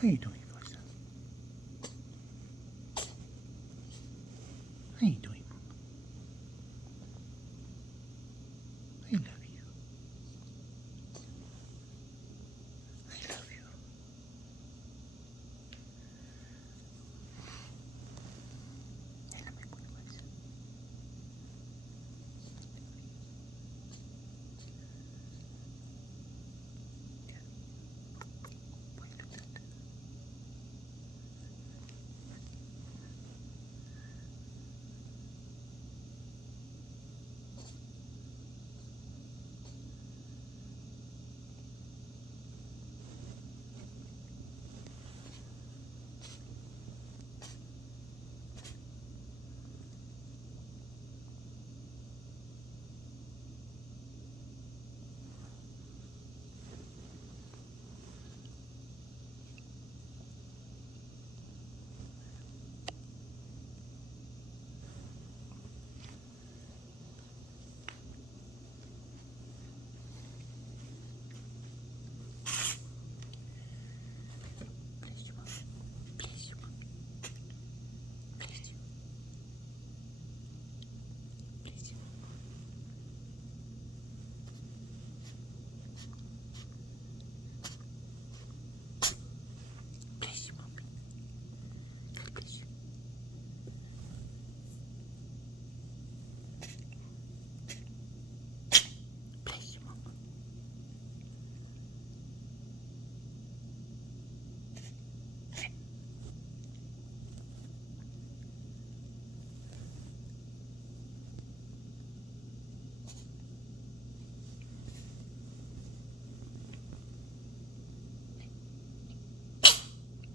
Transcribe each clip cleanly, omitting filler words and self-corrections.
How you doing, Rosa? How you doing, Mama? I love you. I love you. I love you, Rosa. Bless you, Mama. Bless you, Mama. Bless you. Bless you. Bless you, Mama. God bless you. Bless you, Mama.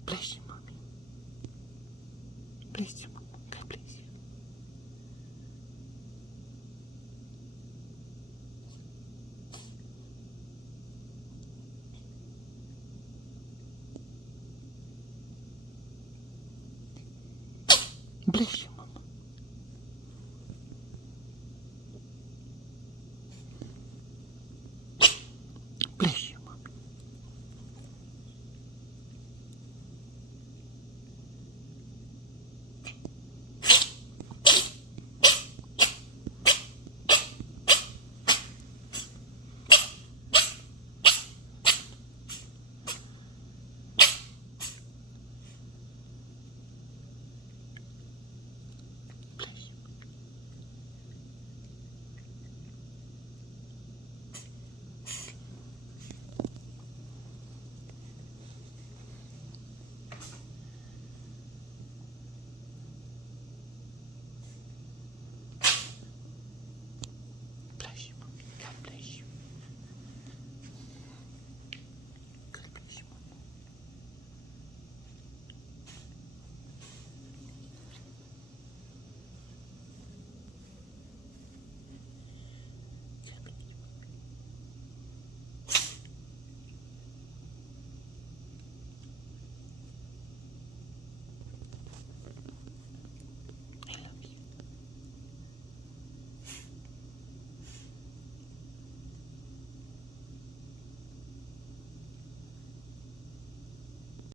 Bless you, Mommy. Bless you, Mama. God bless you. Bless you.